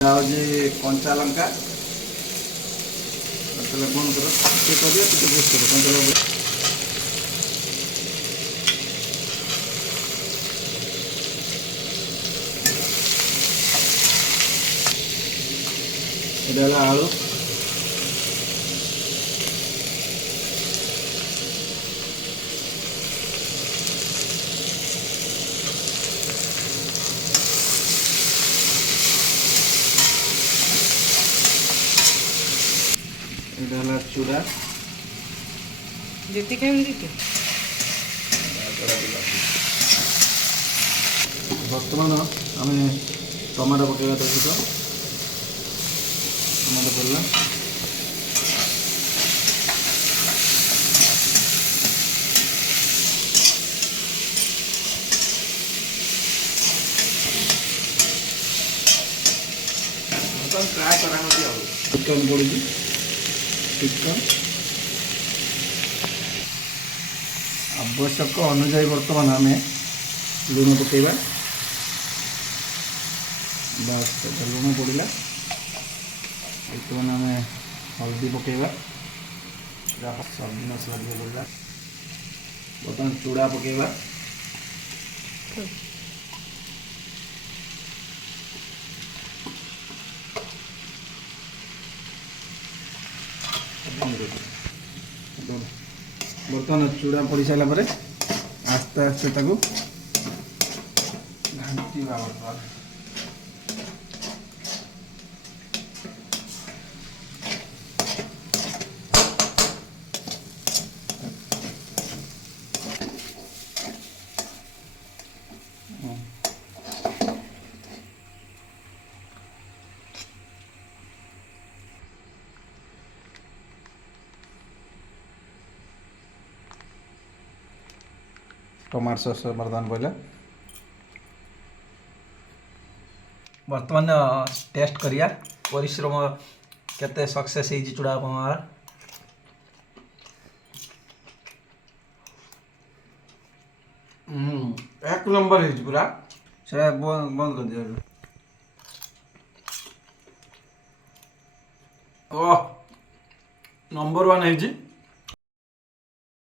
ହଉଛି କଞ୍ଚା ଲଙ୍କା ତେଲ ବନ୍ଦ କର ଟିକେ କରିବ ଟିକେ ବୁଝ କର କଞ୍ଚା ଲଙ୍କା এটা হলো আলু এটা হলো চূড়া যেতে কেমন দিতে বর্তমান আমি টমেটো পকাইবা দেখি তো টমেটো পড়লাম ট্রাই করা হচ্ছে আর চিকেন পড়ুଛି চিকেন आवश्यक अनुजाई बर्तमान आम लुण पकेबा बस लुण पड़ा बर्तमान आम हल्दी पकेबा सब्जी मसला दिए पड़ा बर्तमान चूड़ा पकेबा बर्तमान चूड़ा पड़ सारापर आस्ते आस्ते ताकू घांटा बर्तमान टमाटो सॉस बर्तमान पड़ा बर्तमान टेस्ट करिया परिश्रम केते सक्सेस होई चूड़ा उपमा एक नंबर है पूरा से बंद कर दिया ओह नंबर 1 है